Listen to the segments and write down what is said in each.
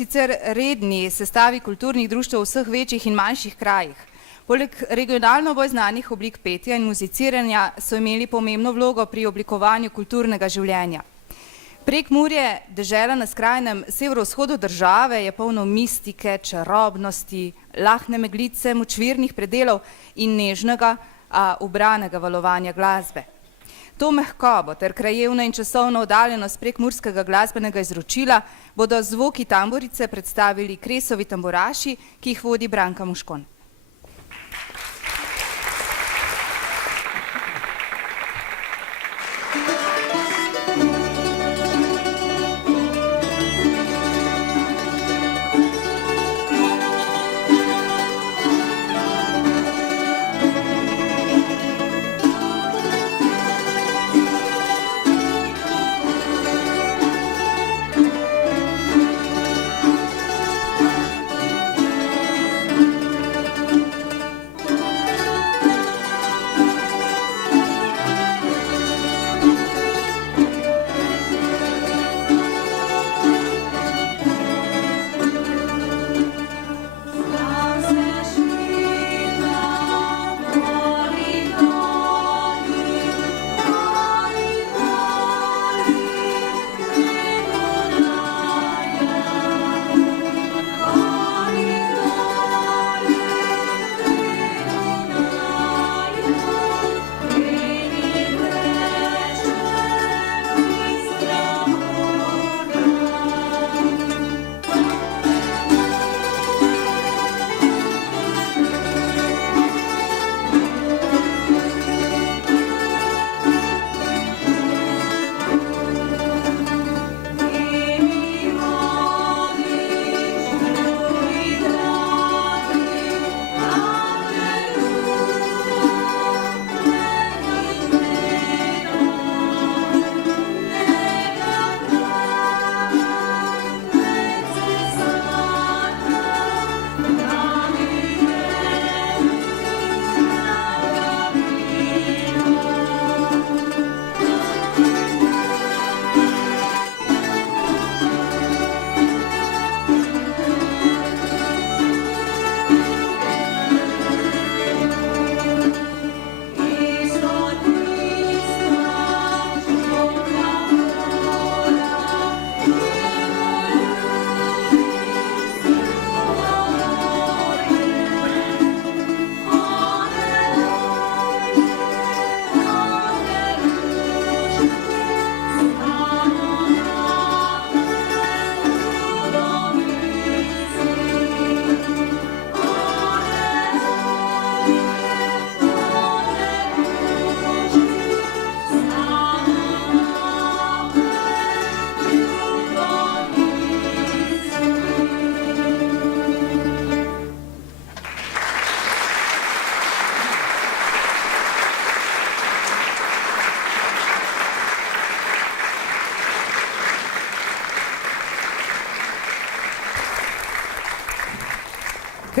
sicer redni sestavi kulturnih društev v vseh večjih in manjših krajih. Poleg regionalno bolj znanih oblik petja in muziciranja so imeli pomembno vlogo pri oblikovanju kulturnega življenja. Prekmurje, dežela na skrajnem severovzhodu države, je polno mistike, čarobnosti, lahne meglice, močvirnih predelov in nežnega, a ubranega valovanja glasbe. To mehkobo ter krajevno in časovno oddaljenost prekmurskega glasbenega izročila bodo zvoki tamburice predstavili Kresovi tamburaši, ki jih vodi Branka Muškon.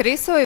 Kresov